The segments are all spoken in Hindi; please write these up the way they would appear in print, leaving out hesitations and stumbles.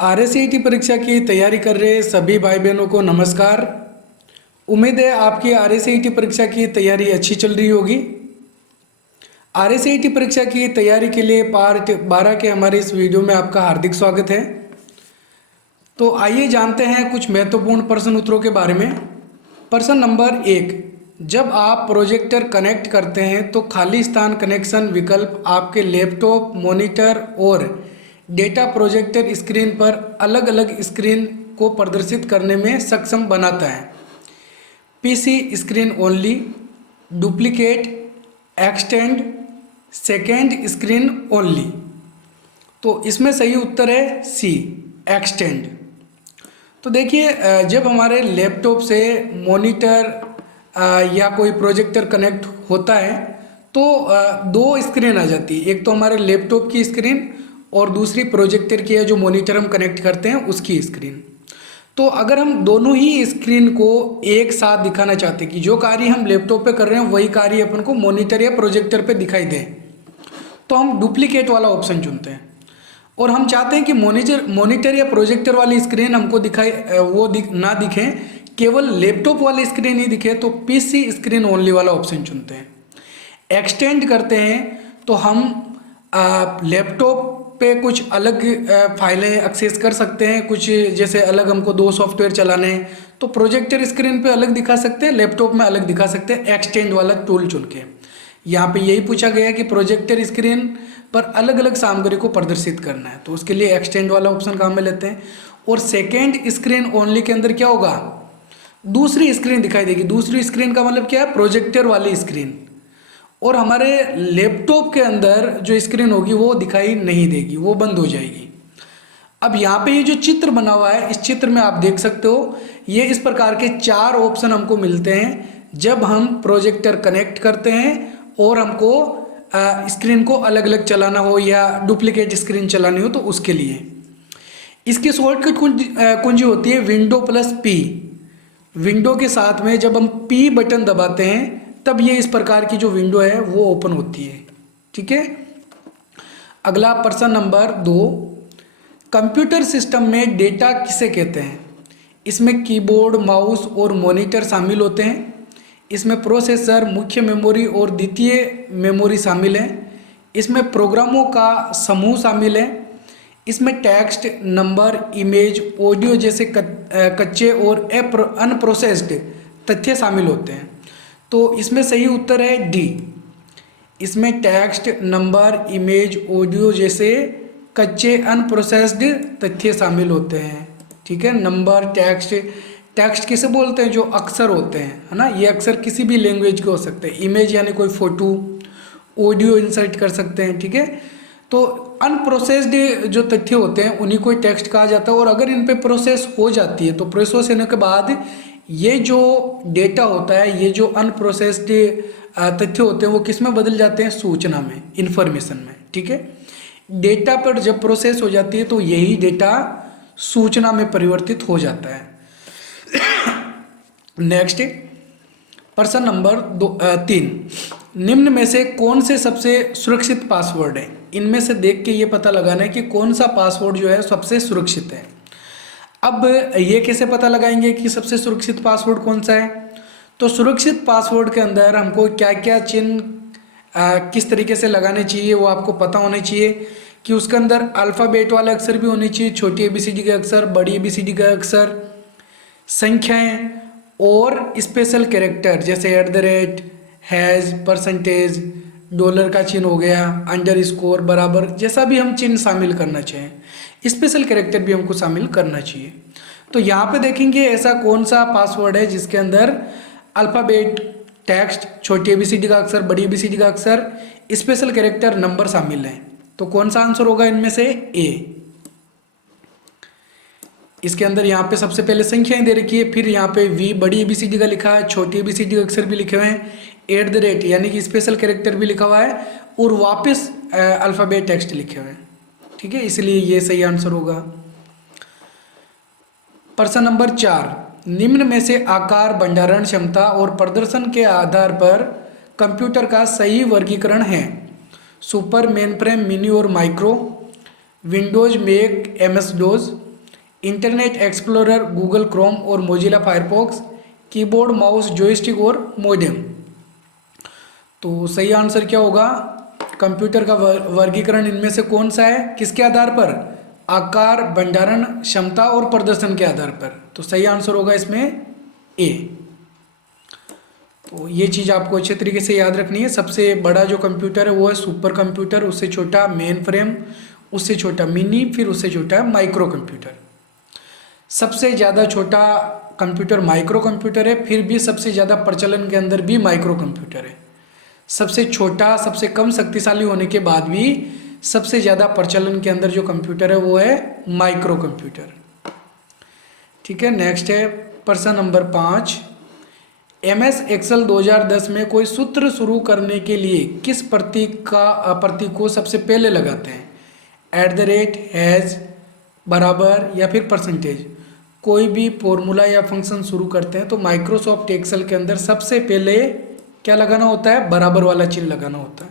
आरएससीईटी परीक्षा की तैयारी कर रहे सभी भाई बहनों को नमस्कार। उम्मीद है आपकी आरएससीईटी परीक्षा की तैयारी अच्छी चल रही होगी। आरएससीईटी परीक्षा की तैयारी के लिए पार्ट 12 के हमारे इस वीडियो में आपका हार्दिक स्वागत है। तो आइए जानते हैं कुछ महत्वपूर्ण प्रश्न उत्तरों के बारे में। प्रश्न नंबर 1, जब आप प्रोजेक्टर कनेक्ट करते हैं तो खाली स्थान कनेक्शन विकल्प आपके लैपटॉप, मॉनिटर और डेटा प्रोजेक्टर स्क्रीन पर अलग अलग स्क्रीन को प्रदर्शित करने में सक्षम बनाता है। PC screen only, duplicate, extend, second screen only. तो इसमें सही उत्तर है सी, एक्सटेंड। तो देखिए, जब हमारे लैपटॉप से मॉनिटर या कोई प्रोजेक्टर कनेक्ट होता है तो दो स्क्रीन आ जाती है। एक तो हमारे लैपटॉप की स्क्रीन और दूसरी प्रोजेक्टर की है जो मॉनिटर हम कनेक्ट करते हैं उसकी स्क्रीन। तो अगर हम दोनों ही स्क्रीन को एक साथ दिखाना चाहते हैं कि जो कार्य हम लैपटॉप पे कर रहे हैं वही कार्य अपन को मॉनिटर या प्रोजेक्टर पे दिखाई दे, तो हम डुप्लीकेट वाला ऑप्शन चुनते हैं। और हम चाहते हैं कि मॉनिटर या प्रोजेक्टर वाली स्क्रीन हमको ना दिखे, केवल लैपटॉप वाली स्क्रीन ही दिखे, तो पीसी स्क्रीन ओनली वाला ऑप्शन चुनते हैं। एक्सटेंड करते हैं तो हम लैपटॉप पे कुछ अलग फाइलें एक्सेस कर सकते हैं। कुछ जैसे अलग हमको दो सॉफ्टवेयर चलाने हैं तो प्रोजेक्टर स्क्रीन पे अलग दिखा सकते हैं, लैपटॉप में अलग दिखा सकते हैं एक्सटेंड वाला टूल चुन के। यहाँ पे यही पूछा गया है कि प्रोजेक्टर स्क्रीन पर अलग अलग सामग्री को प्रदर्शित करना है, तो उसके लिए एक्सटेंड वाला ऑप्शन काम में लेते हैं। और सेकेंड स्क्रीन ओनली के अंदर क्या होगा, दूसरी स्क्रीन दिखाई देगी। दूसरी स्क्रीन का मतलब क्या है, प्रोजेक्टर वाली स्क्रीन। और हमारे लैपटॉप के अंदर जो स्क्रीन होगी वो दिखाई नहीं देगी, वो बंद हो जाएगी। अब यहाँ पे ये जो चित्र बना हुआ है, इस चित्र में आप देख सकते हो ये इस प्रकार के चार ऑप्शन हमको मिलते हैं जब हम प्रोजेक्टर कनेक्ट करते हैं और हमको स्क्रीन को अलग अलग चलाना हो या डुप्लीकेट स्क्रीन चलानी हो तो उसके लिए। इसकी शॉर्टकट कुंजी होती है विंडो प्लस पी। विंडो के साथ में जब हम पी बटन दबाते हैं तब ये इस प्रकार की जो विंडो है वो ओपन होती है। ठीक है। अगला प्रश्न नंबर 2, कंप्यूटर सिस्टम में डेटा किसे कहते हैं। इसमें कीबोर्ड, माउस और मॉनिटर शामिल होते हैं। इसमें प्रोसेसर, मुख्य मेमोरी और द्वितीय मेमोरी शामिल है। इसमें प्रोग्रामों का समूह शामिल है। इसमें टेक्स्ट, नंबर, इमेज, ऑडियो जैसे कच्चे और अनप्रोसेस्ड तथ्य शामिल होते हैं। तो इसमें सही उत्तर है डी। इसमें टेक्स्ट, नंबर, इमेज, ऑडियो जैसे कच्चे अनप्रोसेस्ड तथ्य शामिल होते हैं। ठीक है। नंबर, टेक्स्ट किसे बोलते हैं, जो अक्षर होते हैं, है ना। ये अक्षर किसी भी लैंग्वेज के हो सकते हैं। इमेज यानी कोई फोटो, ऑडियो इंसर्ट कर सकते हैं। ठीक है। तो अनप्रोसेस्ड जो तथ्य होते हैं उन्हीं को टेक्स्ट कहा जाता है। और अगर इन पे प्रोसेस हो जाती है तो प्रोसेस होने के बाद ये जो डेटा होता है, ये जो अनप्रोसेस्ड तथ्य होते हैं वो किस में बदल जाते हैं, सूचना में, इंफॉर्मेशन में। ठीक है। डेटा पर जब प्रोसेस हो जाती है तो यही डेटा सूचना में परिवर्तित हो जाता है। नेक्स्ट प्रश्न नंबर 3, निम्न में से कौन से सबसे सुरक्षित पासवर्ड है। इनमें से देख के ये पता लगाना है कि कौन सा पासवर्ड जो है सबसे सुरक्षित है। अब ये कैसे पता लगाएंगे कि सबसे सुरक्षित पासवर्ड कौन सा है। तो सुरक्षित पासवर्ड के अंदर हमको क्या क्या चिन्ह किस तरीके से लगाने चाहिए वो आपको पता होना चाहिए कि उसके अंदर अल्फ़ाबेट वाले अक्षर भी होने चाहिए, छोटी ABCD के अक्षर, बड़ी ABCD के अक्षर, संख्याएं और स्पेशल कैरेक्टर जैसे @ हैज़, परसेंटेज, डॉलर का चिन्ह हो गया, अंडरस्कोर, बराबर, जैसा भी हम चिन्ह शामिल करना चाहें। स्पेशल कैरेक्टर भी हमको शामिल करना चाहिए। तो यहाँ पे देखेंगे ऐसा कौन सा पासवर्ड है जिसके अंदर अल्फ़ाबेट, टेक्स्ट, छोटी ABCD का अक्षर, बड़ी ABCD का अक्षर, स्पेशल कैरेक्टर, नंबर शामिल हैं। तो कौन सा आंसर होगा इनमें से, ए। इसके अंदर यहाँ पे सबसे पहले संख्याएं दे रखी है, फिर यहाँ पे वी बड़ी ABCD का लिखा है, छोटी ABCD का अक्षर भी लिखे हुए हैं, @ यानी कि स्पेशल कैरेक्टर भी लिखा हुआ है और वापस अल्फ़ाबेट टेक्स्ट लिखे हुए हैं। ठीक है, इसलिए ये सही आंसर होगा। प्रश्न नंबर 4, निम्न में से आकार, भंडारण क्षमता और प्रदर्शन के आधार पर कंप्यूटर का सही वर्गीकरण है। सुपर, मेन फ्रेम, मिनी और micro, windows, Mac, MS DOS, internet explorer, Google Chrome और Mozilla Firefox, keyboard, mouse, joystick और मोडेम। तो सही आंसर क्या होगा? कंप्यूटर का वर्गीकरण इनमें से कौन सा है? किसके आधार पर? आकार, भंडारण क्षमता और प्रदर्शन के आधार पर। तो सही आंसर होगा इसमें ए। तो ये चीज़ आपको अच्छे तरीके से याद रखनी है। सबसे बड़ा जो कंप्यूटर है वो है सुपर कंप्यूटर, उससे छोटा मेन फ्रेम, उससे छोटा मिनी, फिर उससे छोटा है माइक्रो कंप्यूटर। सबसे ज़्यादा छोटा कंप्यूटर माइक्रो कंप्यूटर है, फिर भी सबसे ज़्यादा प्रचलन के अंदर भी माइक्रो कंप्यूटर है। सबसे छोटा, सबसे कम शक्तिशाली होने के बाद भी सबसे ज़्यादा प्रचलन के अंदर जो कंप्यूटर है वो है माइक्रो कंप्यूटर। ठीक है, नेक्स्ट है प्रश्न नंबर 5। MS एक्सेल 2010 में कोई सूत्र शुरू करने के लिए किस प्रतीक को सबसे पहले लगाते हैं? @ हैज, बराबर या फिर परसेंटेज। कोई भी फॉर्मूला या फंक्शन शुरू करते हैं तो माइक्रोसॉफ्ट एक्सेल के अंदर सबसे पहले क्या लगाना होता है? बराबर वाला चिन्ह लगाना होता है,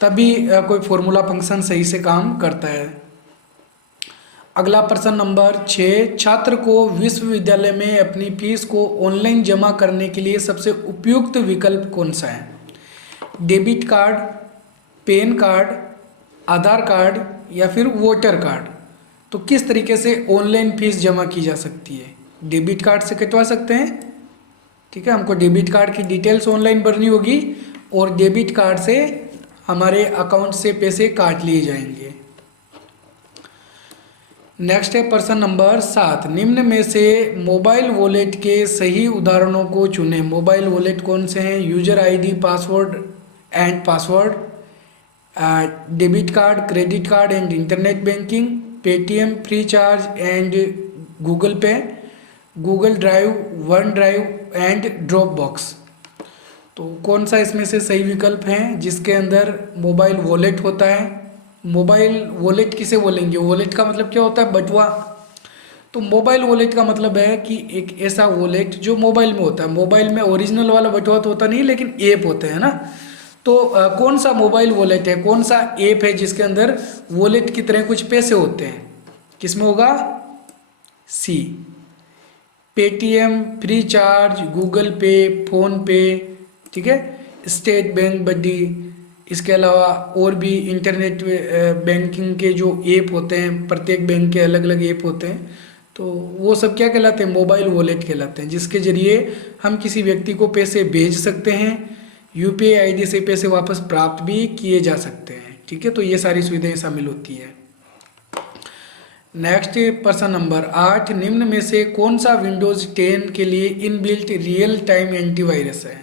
तभी कोई फॉर्मूला फंक्शन सही से काम करता है। अगला प्रश्न नंबर 6। छात्र को विश्वविद्यालय में अपनी फीस को ऑनलाइन जमा करने के लिए सबसे उपयुक्त विकल्प कौन सा है? डेबिट कार्ड, पैन कार्ड, आधार कार्ड या फिर वोटर कार्ड। तो किस तरीके से ऑनलाइन फीस जमा की जा सकती है? डेबिट कार्ड से कटवा सकते हैं, ठीक है, हमको डेबिट कार्ड की डिटेल्स ऑनलाइन भरनी होगी और डेबिट कार्ड से हमारे अकाउंट से पैसे काट लिए जाएंगे। नेक्स्ट है प्रश्न नंबर 7। निम्न में से मोबाइल वॉलेट के सही उदाहरणों को चुनें। मोबाइल वॉलेट कौन से हैं? User ID, password and password, debit card, credit card and internet banking, Paytm, FreeCharge and Google Pay, Google Drive, OneDrive and Dropbox. तो कौन सा इसमें से सही विकल्प है जिसके अंदर मोबाइल वॉलेट होता है? मोबाइल वॉलेट किसे बोलेंगे? वॉलेट का मतलब क्या होता है? बटुआ। तो मोबाइल वॉलेट का मतलब है कि एक ऐसा वॉलेट जो मोबाइल में होता है। मोबाइल में ओरिजिनल वाला बटुआ तो होता नहीं, लेकिन ऐप होते हैं ना। तो कौन सा मोबाइल वॉलेट है, कौन सा ऐप है जिसके अंदर वॉलेट की तरह कुछ पैसे होते हैं? किसमें होगा? सी। पेटीएम, फ्री चार्ज, गूगल पे, फोन पे, ठीक है, स्टेट बैंक बड्डी, इसके अलावा और भी इंटरनेट बैंकिंग के जो ऐप होते हैं, प्रत्येक बैंक के अलग अलग ऐप होते हैं, तो वो सब क्या कहलाते हैं? मोबाइल वॉलेट कहलाते हैं, जिसके ज़रिए हम किसी व्यक्ति को पैसे भेज सकते हैं, UPI ID से पैसे वापस प्राप्त भी किए जा सकते हैं। ठीक है, तो ये सारी सुविधाएं शामिल होती है। नेक्स्ट प्रश्न नंबर 8। निम्न में से कौन सा विंडोज़ 10 के लिए इनबिल्ट रियल टाइम एंटीवायरस है?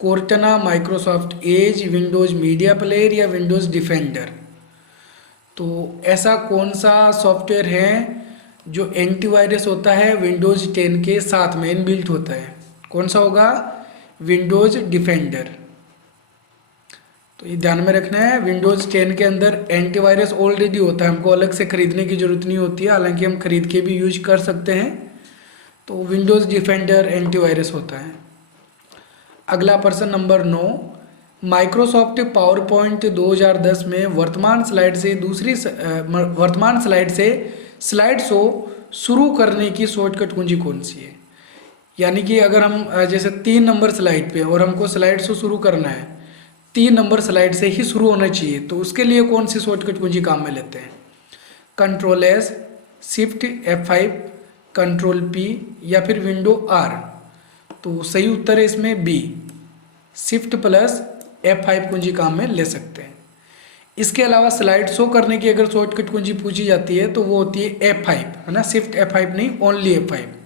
Cortana, Microsoft Edge, Windows Media Player या विंडोज़ डिफेंडर। तो ऐसा कौन सा सॉफ्टवेयर है जो एंटीवायरस होता है विंडोज़ 10 के साथ में इनबिल्ट होता है? कौन सा होगा? Windows Defender. तो ये ध्यान में रखना है, विंडोज़ 10 के अंदर एंटीवायरस ऑलरेडी होता है, हमको अलग से खरीदने की ज़रूरत नहीं होती है, हालांकि हम खरीद के भी यूज कर सकते हैं। तो विंडोज़ डिफेंडर एंटीवायरस होता है। अगला प्रश्न नंबर 9। माइक्रोसॉफ्ट पावर पॉइंट 2010 में वर्तमान स्लाइड से स्लाइड शो शुरू करने की शॉर्टकट कुंजी कौन सी है? यानी कि अगर हम जैसे 3 नंबर स्लाइड पे और हमको स्लाइड शो शुरू करना है, 3 नंबर स्लाइड से ही शुरू होना चाहिए, तो उसके लिए कौन सी शॉर्टकट कुंजी काम में लेते हैं? Ctrl+S, Shift F5, Ctrl+P या फिर विंडो R। तो सही उत्तर है इसमें बी, Shift+F5 कुंजी काम में ले सकते हैं। इसके अलावा स्लाइड शो करने की अगर शॉर्टकट कुंजी पूछी जाती है तो वो होती है F5, है ना, Shift F5 नहीं, ओनली F5।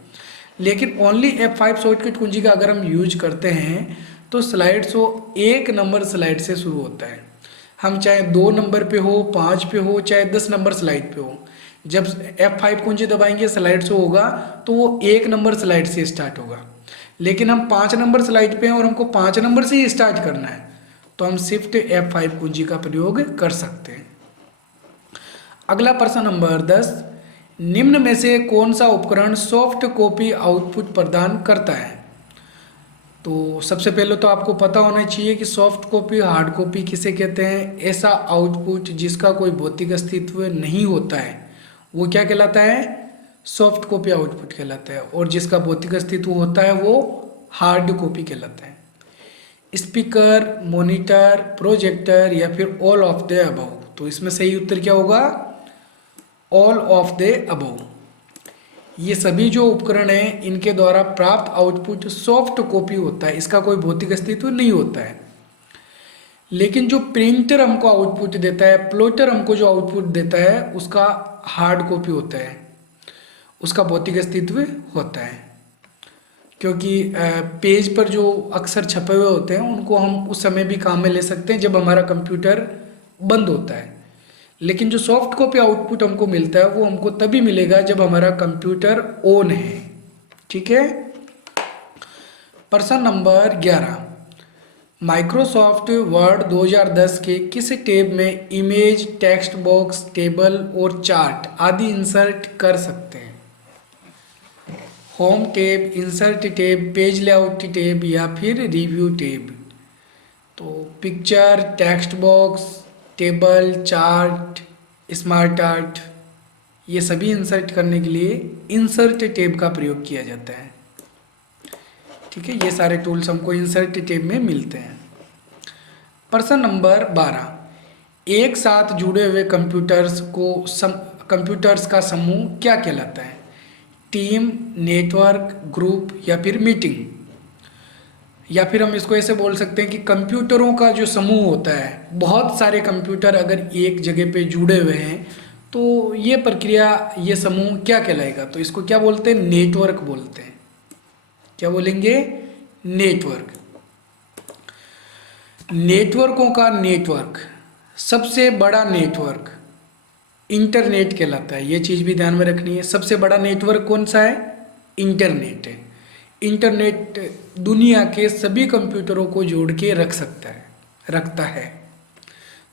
लेकिन ओनली F5 शॉर्टकट कुंजी का अगर हम यूज करते हैं तो स्लाइड शो 1 नंबर स्लाइड से शुरू होता है। हम चाहे 2 नंबर पे हो, 5 पे हो, चाहे 10 नंबर स्लाइड पे हो, जब F5 कुंजी दबाएंगे स्लाइड शो होगा तो वो 1 नंबर स्लाइड से स्टार्ट होगा। लेकिन हम 5 नंबर स्लाइड पे हैं और हमको 5 नंबर से ही स्टार्ट करना है, तो हम Shift F5 कुंजी का प्रयोग कर सकते हैं। अगला प्रश्न नंबर 10। निम्न में से कौन सा उपकरण सॉफ्ट कॉपी आउटपुट प्रदान करता है? तो सबसे पहले तो आपको पता होना चाहिए कि सॉफ्ट कॉपी, हार्ड कॉपी किसे कहते हैं। ऐसा आउटपुट जिसका कोई भौतिक अस्तित्व नहीं होता है वो क्या कहलाता है? सॉफ्ट कॉपी आउटपुट कहलाता है। और जिसका भौतिक अस्तित्व होता है वो हार्ड कॉपी कहलाता है। स्पीकर, मॉनिटर, प्रोजेक्टर या फिर ऑल ऑफ द अबव। तो इसमें सही उत्तर क्या होगा? All of the above. ये सभी जो उपकरण हैं इनके द्वारा प्राप्त आउटपुट सॉफ्ट कॉपी होता है, इसका कोई भौतिक अस्तित्व नहीं होता है। लेकिन जो प्रिंटर हमको आउटपुट देता है, प्लॉटर हमको जो आउटपुट देता है, उसका हार्ड कॉपी होता है, उसका भौतिक अस्तित्व होता है। क्योंकि पेज पर जो अक्सर छपे हुए होते हैं उनको हम उस समय भी काम में ले सकते हैं जब हमारा कंप्यूटर बंद होता है। लेकिन जो सॉफ्ट कॉपी आउटपुट हमको मिलता है वो हमको तभी मिलेगा जब हमारा कंप्यूटर ऑन है। ठीक है। प्रश्न नंबर 11, माइक्रोसॉफ्ट वर्ड 2010 के किस टैब में इमेज, टेक्स्ट बॉक्स, टेबल और चार्ट आदि इंसर्ट कर सकते हैं? Home tab, insert tab, page layout tab या फिर रिव्यू टैब। तो picture, text box, table, chart, smart art, ये सभी इंसर्ट करने के लिए इंसर्ट टैब का प्रयोग किया जाता है। ठीक है, ये सारे टूल्स हमको इंसर्ट टैब में मिलते हैं। प्रश्न नंबर 12, एक साथ जुड़े हुए कंप्यूटर्स का समूह क्या कहलाता है? टीम, नेटवर्क, ग्रुप या फिर मीटिंग। या फिर हम इसको ऐसे बोल सकते हैं कि कंप्यूटरों का जो समूह होता है, बहुत सारे कंप्यूटर अगर एक जगह पे जुड़े हुए हैं तो ये प्रक्रिया, ये समूह क्या कहलाएगा? तो इसको क्या बोलते हैं? नेटवर्क बोलते हैं। क्या बोलेंगे? नेटवर्क। नेटवर्कों का नेटवर्क, सबसे बड़ा नेटवर्क इंटरनेट कहलाता है। ये चीज़ भी ध्यान में रखनी है। सबसे बड़ा नेटवर्क कौन सा है? इंटरनेट है। इंटरनेट दुनिया के सभी कंप्यूटरों को जोड़ के रखता है।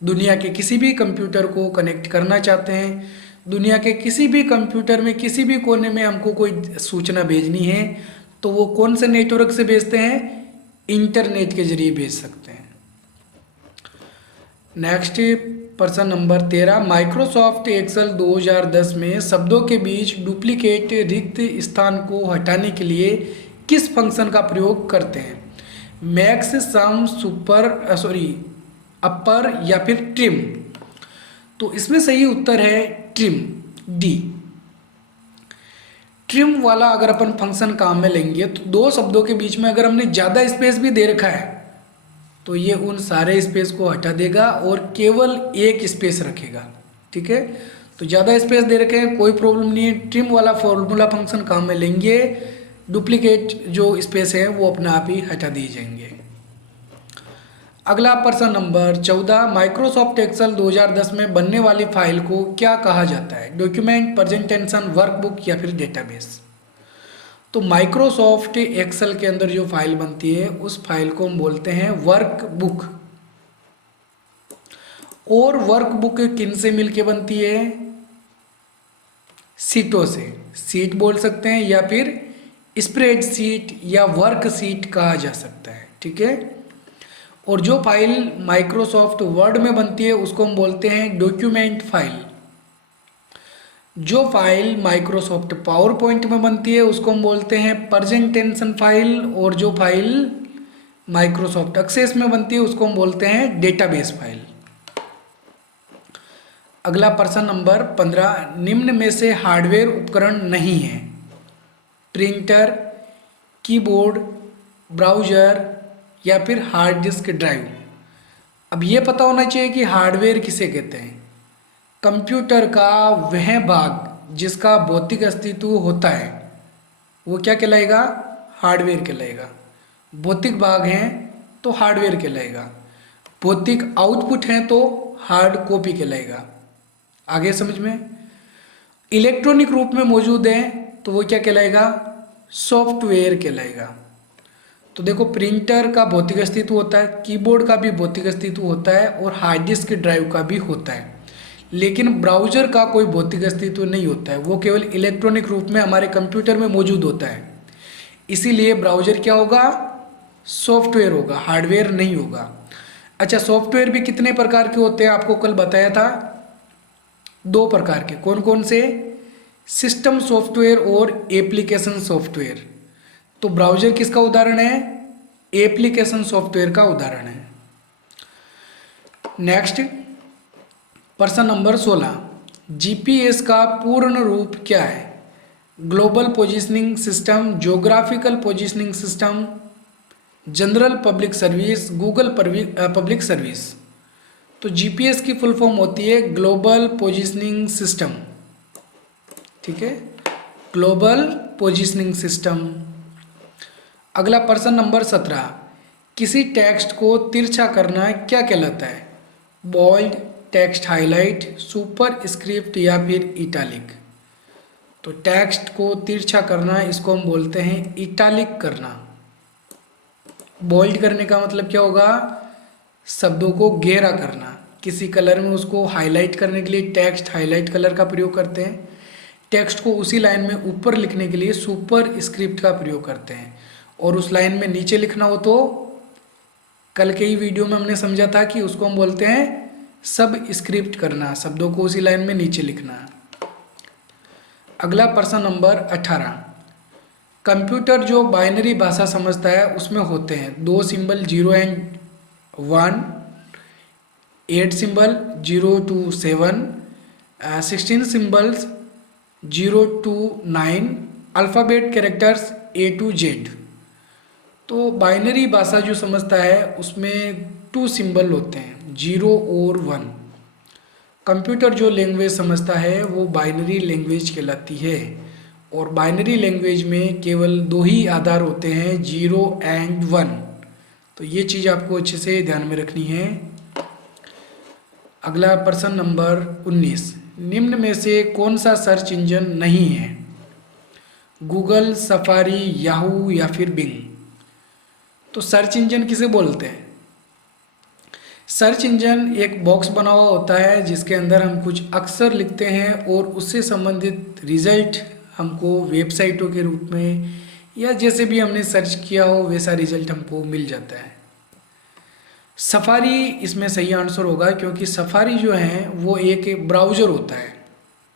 दुनिया के किसी भी कंप्यूटर को कनेक्ट करना चाहते हैं, दुनिया के किसी भी कंप्यूटर में किसी भी कोने में हमको कोई सूचना भेजनी है तो वो कौन से नेटवर्क से भेजते हैं? इंटरनेट के जरिए भेज सकते हैं। नेक्स्ट प्रश्न नंबर 13, माइक्रोसॉफ्ट एक्सेल 2010 में शब्दों के बीच डुप्लीकेट रिक्त स्थान को हटाने के लिए किस फंक्शन का प्रयोग करते हैं? मैक्स, सम, अपर या फिर ट्रिम। तो इसमें सही उत्तर है ट्रिम, डी। ट्रिम वाला अगर अपन फंक्शन काम में लेंगे तो दो शब्दों के बीच में अगर हमने ज़्यादा स्पेस भी दे रखा है तो ये उन सारे स्पेस को हटा देगा और केवल एक स्पेस रखेगा। ठीक है, तो ज़्यादा स्पेस दे रखे हैं कोई प्रॉब्लम नहीं है, ट्रिम वाला फॉर्मूला फंक्शन काम में लेंगे, डुप्लीकेट जो स्पेस है वो अपने आप ही हटा दिए जाएंगे। अगला प्रश्न नंबर 14, माइक्रोसॉफ्ट एक्सेल 2010 में बनने वाली फाइल को क्या कहा जाता है? डॉक्यूमेंट, प्रेजेंटेशन, वर्कबुक या फिर डेटाबेस। तो माइक्रोसॉफ्ट एक्सेल के अंदर जो फाइल बनती है उस फाइल को हम बोलते हैं वर्कबुक। और वर्कबुक किन से मिलके बनती है? सीटों से, सीट बोल सकते हैं या फिर स्प्रेडशीट या वर्क सीट कहा जा सकता है। ठीक है, और जो फाइल माइक्रोसॉफ्ट वर्ड में बनती है उसको हम बोलते हैं डॉक्यूमेंट फाइल। जो फाइल माइक्रोसॉफ्ट पावर पॉइंट में बनती है उसको हम बोलते हैं प्रेजेंटेशन फाइल, और जो फाइल माइक्रोसॉफ्ट एक्सेस में बनती है उसको हम बोलते हैं डेटाबेस फाइल। अगला प्रश्न नंबर 15, निम्न में से हार्डवेयर उपकरण नहीं है? प्रिंटर, कीबोर्ड, ब्राउज़र या फिर हार्ड डिस्क ड्राइव। अब ये पता होना चाहिए कि हार्डवेयर किसे कहते हैं। कंप्यूटर का वह भाग जिसका भौतिक अस्तित्व होता है वो क्या कहलाएगा? हार्डवेयर कहलाएगा। भौतिक भाग हैं तो हार्डवेयर कहलाएगा, भौतिक आउटपुट हैं तो हार्ड कॉपी कहलाएगा। आगे समझ में? इलेक्ट्रॉनिक रूप में मौजूद है तो वो क्या कहलाएगा? सॉफ्टवेयर कहलाएगा। तो देखो, प्रिंटर का भौतिक अस्तित्व होता है, कीबोर्ड का भी भौतिक अस्तित्व होता है और हार्ड डिस्क ड्राइव का भी होता है, लेकिन ब्राउज़र का कोई भौतिक अस्तित्व नहीं होता है, वो केवल इलेक्ट्रॉनिक रूप में हमारे कंप्यूटर में मौजूद होता है। इसीलिए ब्राउज़र क्या होगा? सॉफ्टवेयर होगा, हार्डवेयर नहीं होगा। अच्छा, सॉफ्टवेयर भी कितने प्रकार के होते हैं आपको कल बताया था? 2 प्रकार के। कौन कौन से? सिस्टम सॉफ्टवेयर और एप्लीकेशन सॉफ्टवेयर। तो ब्राउजर किसका उदाहरण है? एप्लीकेशन सॉफ्टवेयर का उदाहरण है। नेक्स्ट, प्रश्न नंबर 16, जीपीएस का पूर्ण रूप क्या है? Global positioning system, geographical positioning system, general public service, Google public service. तो जीपीएस की फुल फॉर्म होती है ग्लोबल पोजिशनिंग सिस्टम। ठीक है, ग्लोबल पोजिशनिंग सिस्टम। अगला प्रश्न नंबर 17, किसी टेक्स्ट को तिरछा करना क्या कहलाता है? Bold, text highlight, superscript या फिर इटालिक। तो टेक्स्ट को तिरछा करना, इसको हम बोलते हैं इटालिक करना। बोल्ड करने का मतलब क्या होगा? शब्दों को गहरा करना। किसी कलर में उसको हाईलाइट करने के लिए टेक्स्ट हाईलाइट कलर का प्रयोग करते हैं। टेक्स्ट को उसी लाइन में ऊपर लिखने के लिए सुपर स्क्रिप्ट का प्रयोग करते हैं। और उस लाइन में नीचे लिखना हो तो कल के ही वीडियो में हमने समझा था कि उसको हम बोलते हैं सब स्क्रिप्ट करना, शब्दों को उसी लाइन में नीचे लिखना। अगला प्रश्न नंबर 18, कंप्यूटर जो बाइनरी भाषा समझता है उसमें होते हैं 2 symbol 0 and 1, 8 symbol 0 to 7, 16 symbols 0 to 9, alphabet characters A to Z। तो बाइनरी भाषा जो समझता है उसमें 2 सिंबल होते हैं 0 और 1। कंप्यूटर जो लैंग्वेज समझता है वो बाइनरी लैंग्वेज कहलाती है। और बाइनरी लैंग्वेज में केवल 2 ही आधार होते हैं 0 एंड 1। तो ये चीज़ आपको अच्छे से ध्यान में रखनी है। अगला प्रश्न नंबर 19, निम्न में से कौन सा सर्च इंजन नहीं है? गूगल, सफारी, याहू या फिर बिंग। तो सर्च इंजन किसे बोलते हैं? सर्च इंजन एक बॉक्स बना हुआ होता है जिसके अंदर हम कुछ अक्षर लिखते हैं और उससे संबंधित रिजल्ट हमको वेबसाइटों के रूप में या जैसे भी हमने सर्च किया हो वैसा रिजल्ट हमको मिल जाता है। सफारी इसमें सही आंसर होगा क्योंकि सफारी जो है वो एक ब्राउज़र होता है।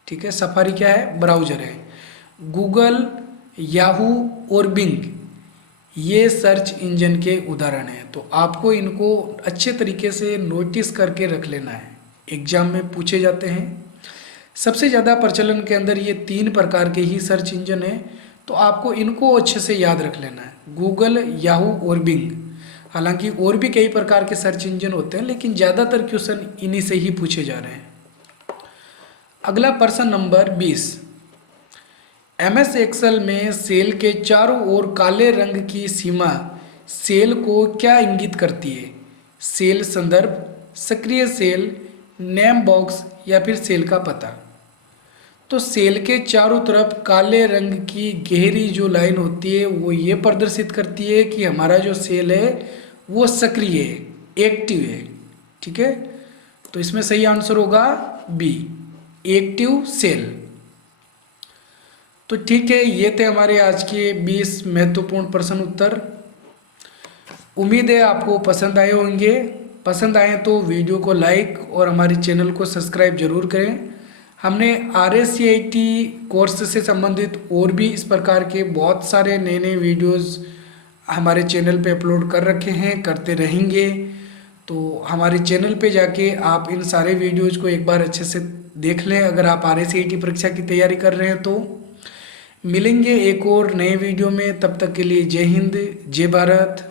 ठीक है, सफारी क्या है? ब्राउज़र है। गूगल, याहू और बिंग ये सर्च इंजन के उदाहरण हैं। तो आपको इनको अच्छे तरीके से नोटिस करके रख लेना है, एग्जाम में पूछे जाते हैं। सबसे ज़्यादा प्रचलन के अंदर ये 3 प्रकार के ही सर्च इंजन हैं, तो आपको इनको अच्छे से याद रख लेना है, गूगल, याहू और बिंग। हालांकि और भी कई प्रकार के सर्च इंजन होते हैं लेकिन ज़्यादातर क्वेश्चन इन्हीं से ही पूछे जा रहे हैं। अगला प्रश्न नंबर 20, MS एक्सेल में सेल के चारों ओर काले रंग की सीमा सेल को क्या इंगित करती है? सेल संदर्भ, सक्रिय सेल, नेम बॉक्स या फिर सेल का पता। तो सेल के चारों तरफ काले रंग की गहरी जो लाइन होती है वो ये प्रदर्शित करती है कि हमारा जो सेल है वो सक्रिय है, एक्टिव है। ठीक है, तो इसमें सही आंसर होगा बी, एक्टिव सेल। तो ठीक है, ये थे हमारे आज के 20 महत्वपूर्ण प्रश्न उत्तर। उम्मीद है आपको पसंद आए होंगे। पसंद आए तो वीडियो को लाइक और हमारे चैनल को सब्सक्राइब जरूर करें। हमने RSCIT कोर्स से संबंधित और भी इस प्रकार के बहुत सारे नए नए वीडियोस हमारे चैनल पे अपलोड कर रखे हैं, करते रहेंगे। तो हमारे चैनल पे जाके आप इन सारे वीडियोस को एक बार अच्छे से देख लें अगर आप RSCIT परीक्षा की तैयारी कर रहे हैं तो। मिलेंगे एक और नए वीडियो में, तब तक के लिए जय हिंद, जय भारत।